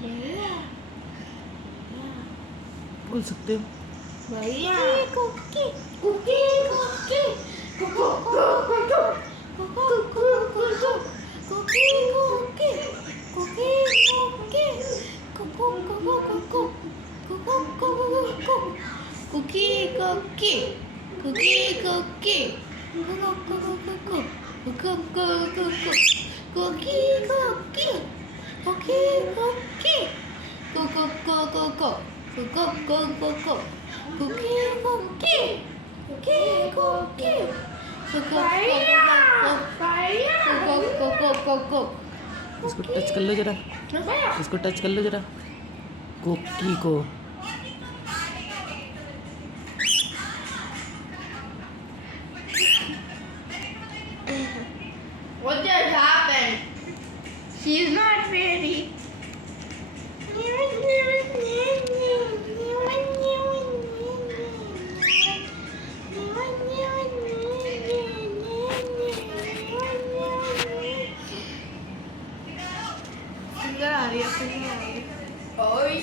भैया बोल सकते हो। भैया कुकी कुकी कुकी कुकू कुकू कुकू कुकू कुकी कुकी कुकी कुकी कुकू कुकू कुकू कुकू कुकू कुकी कुकी कुकी कुकी कुकू कुकू कुकू कुकू कुकू कुकी कुकी कुकी कुकी कुकू कुकू कुकू कुकू Cookie, cookie, cookie, cookie, इसको टच कर लो जरा, इसको टच कर लो जरा, कुकी को। What just happened? She's not ready. Finger आ रही है, फिंगर आ रही है। ओए